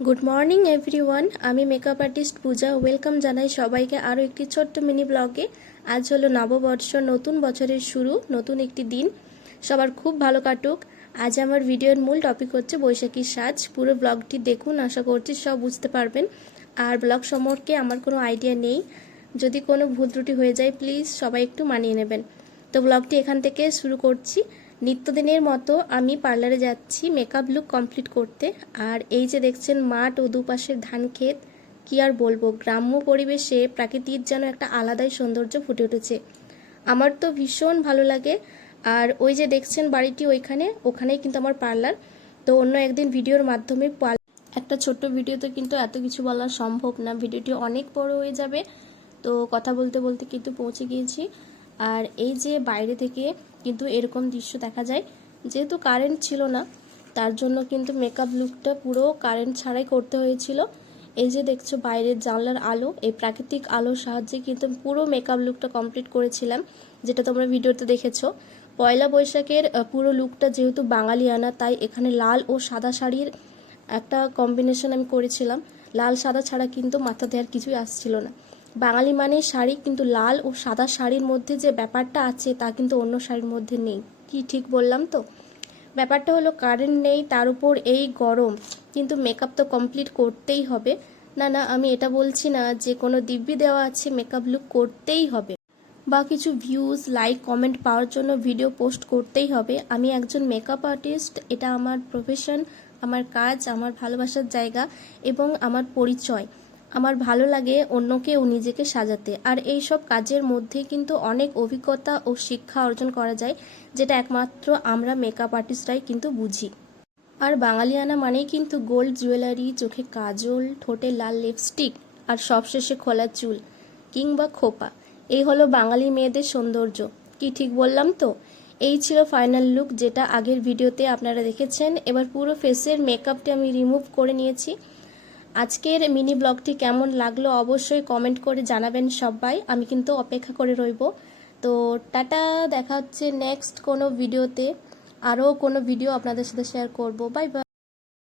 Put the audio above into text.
Good morning everyone आमी makeup artist पूजा welcome Janai सबाइके आरो एकटी छोट्ट मिनी ब्लगे। आज हलो नवबर्ष नतून बछरेर शुरू नतून एकटी दिन सबार खूब भालो काटुक। आज आमार भिडियोर मूल टपिक होच्छे बैशाखी साज। पुरो ब्लगटी देखुन, आशा करछि सब बुझते पारबेन। आर ब्लग सम्पर्के आमार कोनो आइडिया नेই, যদি কোনো ভুল ত্রুটি হয়ে যায় প্লিজ সবাই একটু মানিয়ে নেবেন। তো ব্লগটি এখান থেকে শুরু করছি। নিত্যদিনের মতো আমি পার্লারে যাচ্ছি মেকআপ লুক কমপ্লিট করতে। আর এই যে দেখছেন মাঠ ও দুপাশের ধান ক্ষেত, কি আর বলবো, গ্রাম্য পরিবেশে প্রাকৃতিক যেন একটা আলাদাই সৌন্দর্য ফুটে উঠেছে। আমার তো ভীষণ ভালো লাগে। আর ওই যে দেখছেন বাড়িটি ওখানেই কিন্তু আমার পার্লার। তো অন্য একদিন ভিডিওর মাধ্যমে একটা ছোট্ট ভিডিওতে কিন্তু এত কিছু বলা সম্ভব না, ভিডিওটি অনেক বড় হয়ে যাবে। তো কথা বলতে বলতে কিন্তু পৌঁছে গিয়েছি। আর এই যে বাইরে থেকে কিন্তু এরকম দৃশ্য দেখা যায়। যেহেতু কারেন্ট ছিল না তার জন্য কিন্তু মেকআপ লুকটা পুরো কারেন্ট ছাড়াই করতে হয়েছিল। এই যে দেখছো বাইরের জানলার আলো, এই প্রাকৃতিক আলোর সাহায্যে কিন্তু পুরো মেকআপ লুকটা কমপ্লিট করেছিলাম, যেটা তোমরা ভিডিওতে দেখেছো। পয়লা বৈশাখের পুরো লুকটা যেহেতু বাঙালিয়ানা, তাই এখানে লাল ও সাদা শাড়ির একটা কম্বিনেশন আমি করেছিলাম। লাল সাদা ছাড়া কিন্তু মাথাতে আর কিছুই আসছিল না। বাঙালি মানে শাড়ি, কিন্তু লাল ও সাদা শাড়ির মধ্যে যে ব্যাপারটা আছে তা কিন্তু অন্য শাড়ির মধ্যে নেই। কি ঠিক বললাম তো? ব্যাপারটা হলো কারেন্ট নেই, তার উপর এই গরম, কিন্তু মেকআপ তো কমপ্লিট করতেই হবে। না না, আমি এটা বলছি না যে কোনো দিব্যি দেওয়া আছে মেকআপ লুক করতেই হবে বা কিছু ভিউজ লাইক কমেন্ট পাওয়ার জন্য ভিডিও পোস্ট করতেই হবে। আমি একজন মেকআপ আর্টিস্ট, এটা আমার প্রফেশন, আমার কাজ, আমার ভালোবাসার জায়গা এবং আমার পরিচয়। আমার ভালো লাগে অন্যকে ও নিজেকে সাজাতে। আর এই সব কাজের মধ্যে কিন্তু অনেক অভিজ্ঞতা ও শিক্ষা অর্জন করা যায়, যেটা একমাত্র আমরা মেকআপ আর্টিস্টরাই কিন্তু বুঝি। আর বাঙালিয়ানা মানেই কিন্তু গোল্ড জুয়েলারি, চোখে কাজল, ঠোঁটে লাল লিপস্টিক, আর সবশেষে খোলা চুল কিংবা খোপা। এই হলো বাঙালি মেয়েদের সৌন্দর্য। কি ঠিক বললাম তো? এই ছিল ফাইনাল লুক, যেটা আগের ভিডিওতে আপনারা দেখেছেন। এবার পুরো ফেসের মেকআপটি আমি রিমুভ করে নিয়েছি। আজকের মিনি ব্লগটি কেমন লাগলো অবশ্যই কমেন্ট করে জানাবেন সবাই। আমি কিন্তু অপেক্ষা করে রইব। তো টাটা, দেখা হচ্ছে নেক্সট কোনো ভিডিওতে। আরও কোনো ভিডিও আপনাদের সাথে শেয়ার করব। Bye bye.